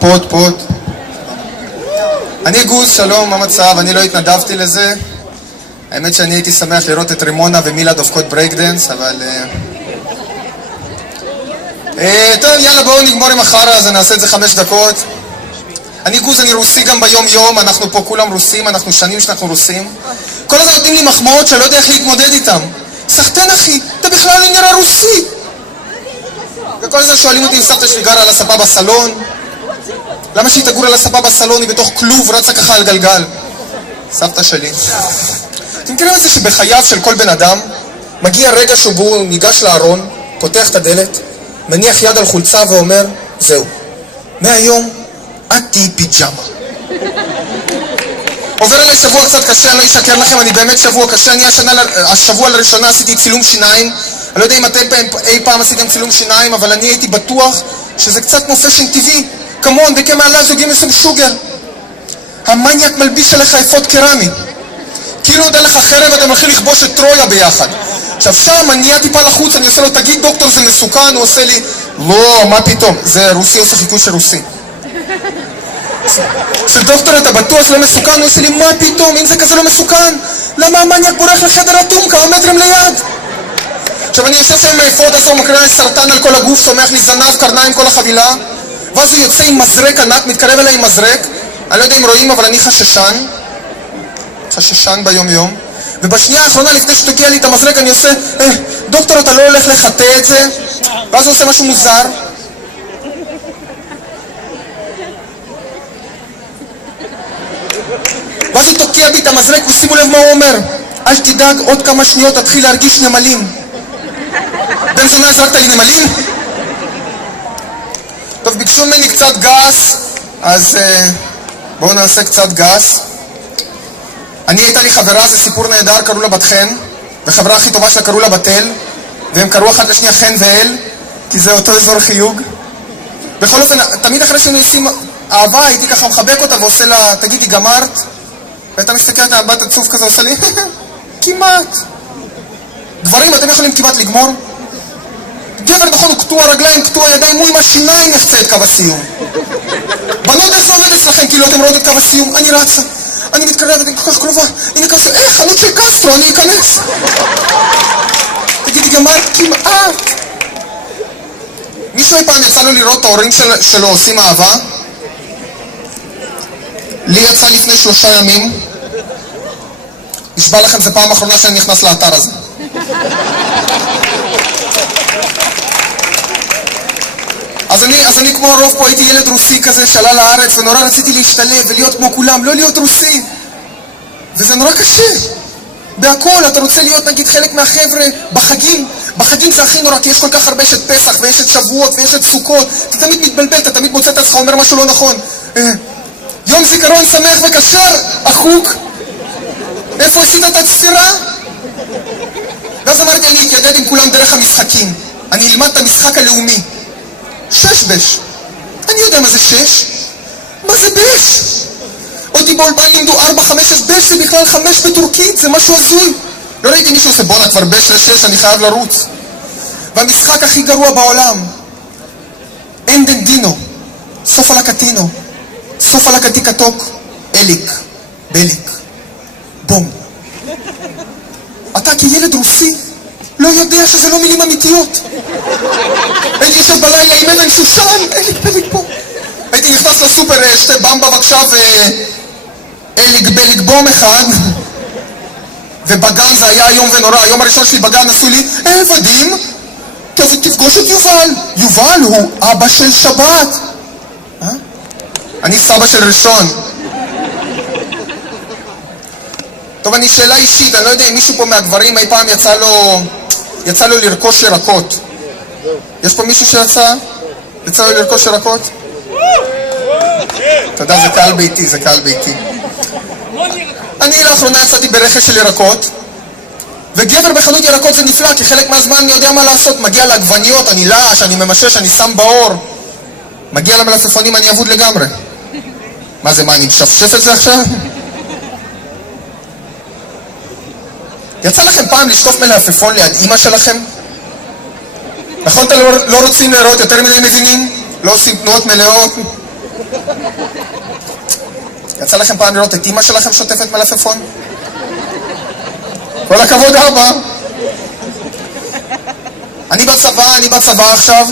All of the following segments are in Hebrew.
פוד. אני גוז, שלום, מה מצב? אני לא התנדבתי לזה. האמת שאני הייתי שמח לראות את רימונה ומילה דופקות ברייקדנס, אבל... טוב, יאללה, בואו נגמור עם החרא, אז נעשה את זה 5 דקות. אני גוז, אני רוסי גם ביום יום, אנחנו פה כולם רוסים, אנחנו שנים שאנחנו רוסים. כל הזמן נותנים לי מחמאות שאני לא יודע איך להתמודד איתם. סחטן אחי, אתה בכלל לא נראה רוסי. וכל הזמן שואלים אותי אם סבתא שלי גרה על הספה בסלון. למה שהיא תגור על הספה בסלון? היא בתוך כלוב, רצה ככה על גלגל. סבתא שלי. אתם מכירים את זה שבחייו של כל בן אדם מגיע רגע שבו הוא ניגש לארון, פותח את הדלת, מניח יד על חולצה ואומר, זהו, מהיום את תהיי פיג'מה. עובר עליי שבוע קצת קשה, אני לא אשקר לכם, אני באמת שבוע קשה. אני השבוע לראשונה עשיתי צילום שיניים. אני לא יודע אם אתם אי פעם עשיתם צילום שיניים, אבל אני הייתי בטוח שזה קצת כמו פשן טבעי. כמון, דקה מעלה זוגים מסום שוגר. המניאק מלביש עליך אפוד קרמי. כאילו נותן לך חרב ואתם הולכים לכבוש את טרויה ביחד. עכשיו שם אני נהיה טיפה לחוץ, אני עושה לו, תגיד דוקטור זה מסוכן, הוא עושה לי, לא, מה פתאום, זה רוסי עושה חיקוי של רוסי. של דוקטור אתה בטוח לא מסוכן, הוא עושה לי, מה פתאום, אם זה כזה לא מסוכן, למה המניאק בורח לחדר אטום כמה מטרים ליד? עכשיו אני יושב שם עם האפוד הזה, הוא מקרין לי סרטן על כל הגוף, שומח לי זנב, קרניים, כל החבילה, ואז הוא יוצא עם מזרק ענק, מתקרב אליי עם מזרק, אני לא יודע אם רואים, אבל אני חששן ביום יום, ובשנייה האחרונה לפני שתוקיע לי את המזרק אני עושה, דוקטור אתה לא הולך לחטא את זה? ואז הוא עושה משהו מוזר, ואז הוא תוקיע בי את המזרק ושימו לב מה הוא אומר, אל תדאג, עוד כמה שניות תתחיל להרגיש נמלים. בן זונה הזרקת לי נמלים? טוב, ביקשו ממני קצת גס, אז בואו נעשה קצת גס. אני הייתה לי חברה, זה סיפור נהדר, קראו לה בת חן, וחברה הכי טובה שלה קראו לה בתל, והם קראו אחת לשנייה חן ואל, כי זה אותו אזור חיוג. בכל אופן, תמיד אחרי שאני עושים אהבה, הייתי ככה מחבק אותה ועושה לה, תגידי, גמרת? והייתה מסתכלת על בת עצוב כזה, עושה לי, כמעט. גברים, אתם יכולים כמעט לגמור? גבר נכון, הוא קטוע רגליים, קטוע ידיים, הוא עם השיניים יחצה את קו הסיום. בנות, איך זה עובד אצלכם? כאילו אתם רואות את קו הסיום, אני רצה, אני מתקרבת, אני כל כך קרובה, הנה כזה, חנות של קסטרו, אני אכנס. תגידי, גמרת? כמעט. מישהו אי פעם יצא לו לראות את ההורים שלו עושים אהבה? לי יצא לפני 3 ימים. נשבע לכם, זה פעם אחרונה שאני נכנס לאתר הזה. אז אני כמו הרוב פה הייתי ילד רוסי כזה שעלה לארץ ונורא רציתי להשתלב ולהיות כמו כולם, לא להיות רוסי. וזה נורא קשה. בהכל, אתה רוצה להיות נגיד חלק מהחבר'ה בחגים. בחגים זה הכי נורא, כי יש כל כך הרבה, יש את פסח ויש את שבועות ויש את סוכות. אתה תמיד מתבלבל, אתה תמיד מוצא את עצמך, אומר משהו לא נכון. יום זיכרון שמח וכשר, החוק. איפה עשית את הצפירה? ואז אמרתי, אני אתיידד עם כולם דרך המשחקים. אני אלמד את המשחק הלאומי. 6 בש. אני יודע מה זה 6. מה זה בש? אותי באולפן לימדו 4, 5, 6 בש, זה בכלל 5 בטורקית, זה משהו הזוי. לא ראיתי מישהו עושה, בונה כבר בש ל6, אני חייב לרוץ. והמשחק הכי גרוע בעולם. אנדן דינו. סוף על הקטינו. סוף על הקטיקתוק. אליק. בליק. בום. אתה כילד רוסי לא יודע שזה לא מילים אמיתיות. הייתי יושב בלילה עם אבן שושן, אליק בליק בום. הייתי נכנס לסופר, שתי במבה בבקשה ואליק בליק בום אחד. ובגן זה היה היום ונורא. היום הראשון שלי בגן עשו לי, ודים, תפגוש את יובל. יובל הוא אבא של שבת. אני סבא של ראשון. טוב, אני שאלה אישית, אני לא יודע אם מישהו פה מהגברים אי פעם יצא לו לרכוש ירקות. יש פה מישהו שיצא לו לרכוש ירקות? אתה יודע, זה קהל ביתי, זה קהל ביתי. אני לאחרונה יצאתי ברכש של ירקות, וגבר בחנות ירקות זה נפלא, כי חלק מהזמן אני יודע מה לעשות, מגיע לעגבניות, אני לש, אני ממשש, אני שם באור. מגיע למלפפונים, אני אבוד לגמרי. מה זה, מה, אני משפשף את זה עכשיו? יצא לכם פעם לשטוף מלפפון ליד אמא שלכם? נכון, אתם לא רוצים לראות יותר מדי מבינים? לא עושים תנועות מלאות. יצא לכם פעם לראות את אמא שלכם שוטפת מלפפון? כל הכבוד אבא. אני בצבא עכשיו,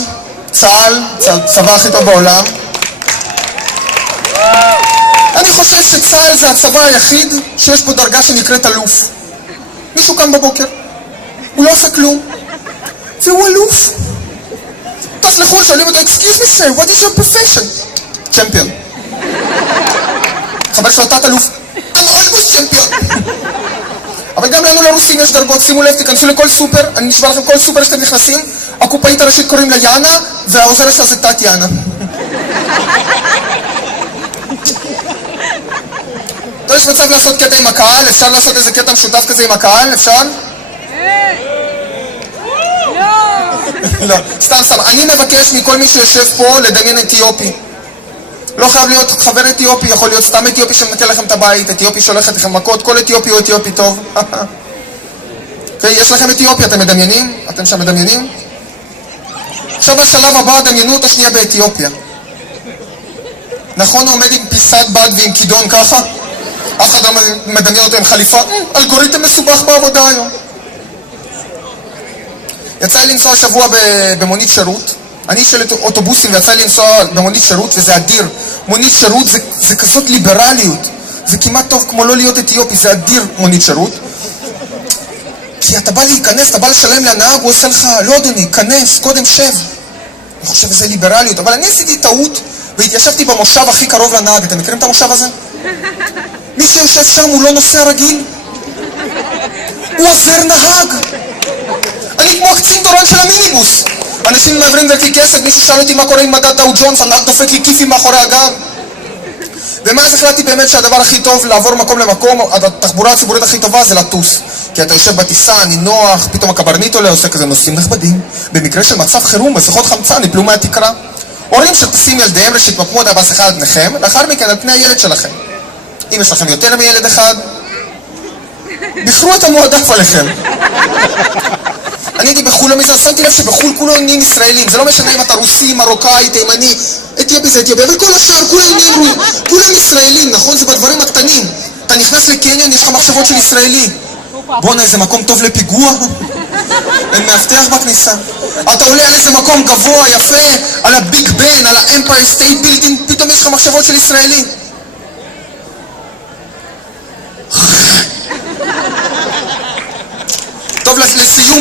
צה"ל, צבא הכי טוב בעולם. אני חושב שצה"ל זה הצבא היחיד שיש בו דרגה שנקראת אלוף. מישהו קם בבוקר, הוא לא עושה כלום, והוא אלוף. טס לחו"ל, שואלים אותו, excuse me sir, what is your profession? צ'מפיון. חבר שלו, תת אלוף, I'm almost champion. אבל גם לנו לרוסים יש דרגות, שימו לב, תיכנסו לכל סופר, אני נשבע לכם כל סופר שאתם נכנסים, הקופאית הראשית קוראים לה יאנה, והעוזרת שלה זה תת יאנה. טוב, יש מצב לעשות קטע עם הקהל? אפשר לעשות איזה קטע משותף כזה עם הקהל? אפשר? לא, סתם. אני מבקש מכל מי שיושב פה לדמיין אתיופי. לא חייב להיות חבר אתיופי, יכול להיות סתם אתיופי שמנקה לכם את הבית, אתיופי שהולכת לכם מכות, כל אתיופי הוא אתיופי טוב. יש לכם אתיופי, אתם מדמיינים? אתם שם מדמיינים? עכשיו בשלב הבא, דמיינו אותה שנייה באתיופיה. נכון, הוא עומד עם פיסת בד ועם כידון ככה? אף אחד לא מדמיין אותו עם חליפה? אלגוריתם מסובך בעבודה היום. יצא לי לנסוע השבוע במונית שירות. אני של אוטובוסים ויצא לי לנסוע במונית שירות, וזה אדיר. מונית שירות זה כזאת ליברליות. זה כמעט טוב כמו לא להיות אתיופי, זה אדיר מונית שירות. כי אתה בא להיכנס, אתה בא לשלם לנהג, הוא עושה לך, לא אדוני, כנס, קודם שב. אני חושב שזה ליברליות, אבל אני עשיתי טעות והתיישבתי במושב הכי קרוב לנהג. אתם מכירים את המושב הזה? מי שיושב שם הוא לא נוסע רגיל. הוא עוזר נהג. אני כמו הקצין תורן של המיניבוס. אנשים מעברים דרכי כסף, מישהו שאל אותי מה קורה עם מדד דאו ג'ונס, הנהג דופק לי כיפים מאחורי הגב. ומאז החלטתי באמת שהדבר הכי טוב לעבור מקום למקום, התחבורה הציבורית הכי טובה זה לטוס. כי אתה יושב בטיסה, נינוח, פתאום הקברניט עולה, עושה כזה נושאים נכבדים. במקרה של מצב חירום, מסכות חמצן, יפלו מהתקרה. הורים שטסים ילדיהם ראשית מפמו את הבס אחד על פניכם, לאחר מכן על פני הילד שלכם. אם יש לכם יותר מילד אחד, בחרו את המועדף עליכם. אני הייתי בחול, שמתי לב שבחול כולם נהיים ישראלים. זה לא משנה אם אתה רוסי, מרוקאי, תימני, אתיופי זה אתיופי, אבל כל השאר, כולם ישראלים, נכון? זה בדברים הקטנים. אתה נכנס לקניון, יש לך מחשבות של ישראלי. בוא'נה, איזה מקום טוב לפיגוע. אין מאבטח בכניסה. אתה עולה על איזה מקום גבוה, יפה, על הביג בן, על האמפייר סטייט בילדינג, פתאום יש לך מחשבות של ישראלי. טוב,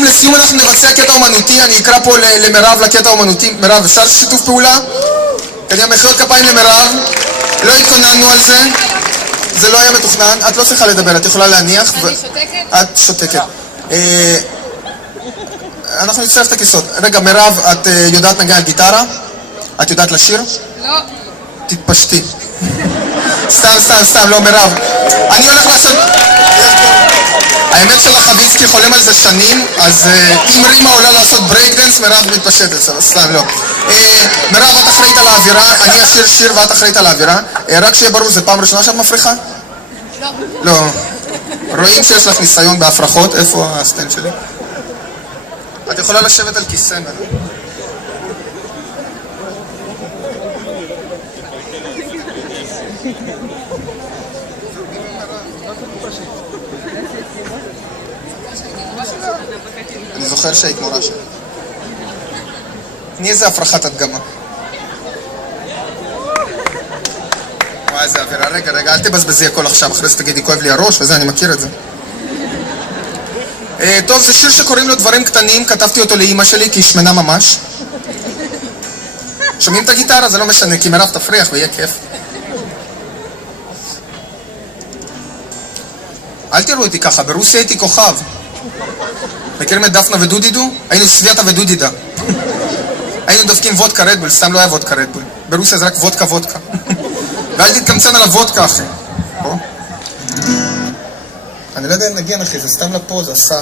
לסיום אנחנו נבצע קטע אומנותי, אני אקרא פה למרב לקטע אומנותי. מרב, אפשר שיתוף פעולה? קדימה, מחיאות כפיים למרב. לא התכוננו על זה, זה לא היה מתוכנן. את לא צריכה לדבר, את יכולה להניח. אני שותקת? את שותקת. אנחנו נצטרף את הכיסות. רגע, מרב, את יודעת נגן על גיטרה? את יודעת לשיר? לא. תתפשטי. סתם, לא מרב. אני הולך לעשות... האמת של החביצקי חולם על זה שנים, אז אם רימה עולה לעשות ברייקדנס, מרב מתפשטת, סתם לא. מרב, את אחראית על האווירה, אני אשיר שיר ואת אחראית על האווירה. רק שיהיה ברור, זה פעם ראשונה שאת מפריחה? לא. לא. רואים שיש לך ניסיון בהפרחות, איפה הסטנד שלי? את יכולה לשבת על כיסא, מרב. אני זוכר שהיית מורה שלי. תני איזה הפרחת הדגמה. וואי, איזה אווירה. רגע, אל תבזבזי הכל עכשיו, אחרי זה תגידי, כואב לי הראש וזה, אני מכיר את זה. טוב, זה שיר שקוראים לו דברים קטנים, כתבתי אותו לאמא שלי כי היא שמנה ממש. שומעים את הגיטרה? זה לא משנה, כי מרב תפריח ויהיה כיף. אל תראו אותי ככה, ברוסיה הייתי כוכב. מכירים את דפנה ודודידו? היינו סוויאטה ודודידה. היינו דופקים וודקה רדבול, סתם לא היה וודקה רדבול. ברוסיה זה רק וודקה. ואל תתקמצן על הוודקה, אחי. אני לא יודע אם נגיע, אחי, זה סתם לפוזה, סע.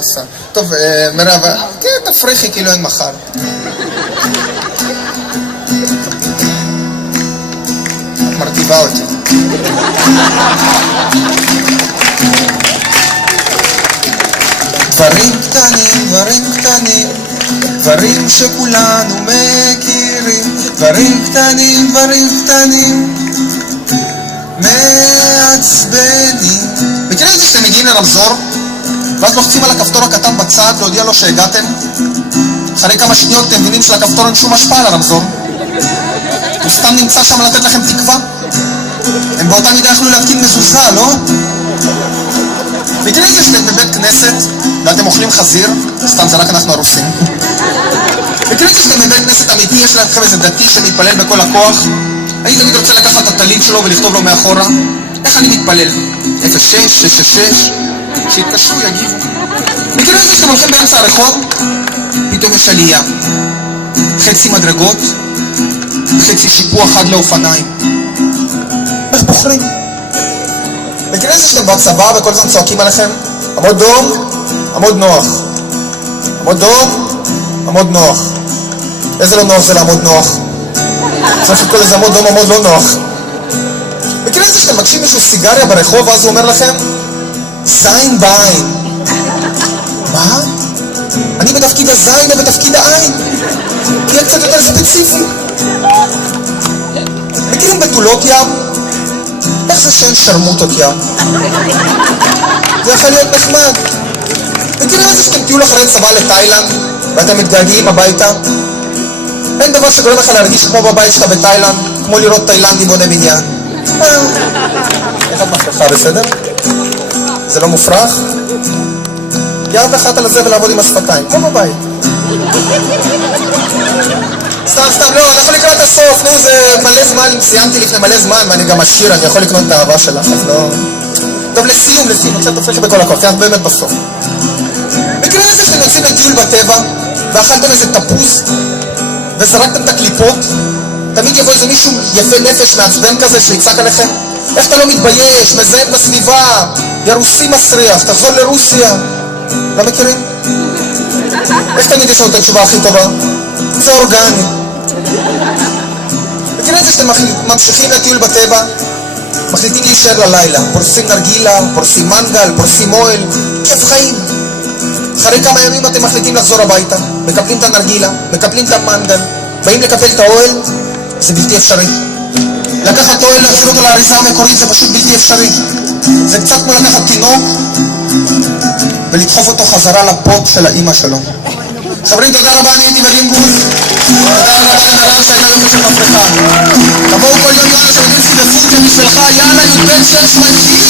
טוב, מרב, כן, תפריחי, כאילו אין מחר. מרטיבה אותי. דברים קטנים, דברים שכולנו מכירים, דברים קטנים מעצבנים. מכירים את זה שאתם מגיעים לרמזור ואז לוחצים על הכפתור הקטן בצד להודיע לו שהגעתם? אחרי כמה שניות אתם מבינים שלכפתור אין שום השפעה על הרמזור, הוא סתם נמצא שם לתת לכם תקווה. הם באותה מידה יכלו להתקין מזוזה, לא? מכירים את זה שאתם בבית כנסת ואתם אוכלים חזיר? סתם, זה רק אנחנו הרוסים. מכירים את זה שאתם בבית כנסת אמיתי, יש לכם איזה דתי שמתפלל בכל הכוח? אני תמיד רוצה לקחת את הטלית שלו ולכתוב לו מאחורה איך אני מתפלל, 06-666, שיתקשרו, יגיבו. מכירים את זה שאתם הולכים באמצע הרחוב, פתאום יש עלייה, חצי מדרגות, חצי שיפוע חד לאופניים. איך בוחרים? מכירים את זה שאתם בצבא וכל הזמן צועקים עליכם? עמוד דום, עמוד נוח. עמוד דום, עמוד נוח. איזה לא נוח זה לעמוד נוח? צריך שכל איזה עמוד דום, עמוד לא נוח. מכירים את זה שאתם מקשים מישהו סיגריה ברחוב ואז הוא אומר לכם זין בעין. מה? אני בתפקיד הזין או בתפקיד העין? תהיה קצת יותר ספציפי. מכירים בתולות ים? איך זה שאין שרמוטות ים? זה יכול להיות נחמד. מכירים את זה שאתם טיול אחרי צבא לתאילנד ואתם מתגעגעים הביתה? אין דבר שגורם לך להרגיש כמו בבית שלך בתאילנד, כמו לראות תאילנדי בונה בניין. איך את מחלכה, בסדר? זה לא מופרך? יד אחת על זה ולעבוד עם השפתיים, כמו בבית. סתם, לא, אנחנו לקראת הסוף, נו, זה מלא זמן, סיימתי לפני מלא זמן, ואני גם עשיר, אני יכול לקנות את האהבה שלך, אז לא... טוב, לסיום, עכשיו תפריחי בכל הכוח, כי את באמת בסוף. מכירים את זה שאתם יוצאים לטיול בטבע, ואכלתם איזה תפוז, וזרקתם את הקליפות, תמיד יבוא איזה מישהו יפה נפש מעצבן כזה שיצעק עליכם, איך אתה לא מתבייש, מזהם בסביבה, יא רוסי מסריח, תחזור לרוסיה. לא מכירים? איך תמיד יש לנו את התשובה הכי טובה? זה אורגני. מכירים את זה שאתם ממשיכים לטיול בטבע, מחליטים להישאר ללילה, פורסים נרגילה, פורסים מנגל, פורסים אוהל, כיף חיים. אחרי כמה ימים אתם מחליטים לחזור הביתה, מקפלים את הנרגילה, מקפלים את המנגל, באים לקפל את האוהל, זה בלתי אפשרי. לקחת אוהל, להחזיר אותו לאריזה המקורית, זה פשוט בלתי אפשרי. זה קצת כמו לקחת תינוק ולדחוף אותו חזרה לפוט של האמא שלו. חברים, תודה רבה, אני הייתי ודים גוס. תודה רבה לנרר שהייתה יום של מפרחה. תבואו כל יום יאללה, ז'בוטינסקי בפונקציה בשבילך, יאללה, י"ב 6 מנהיג!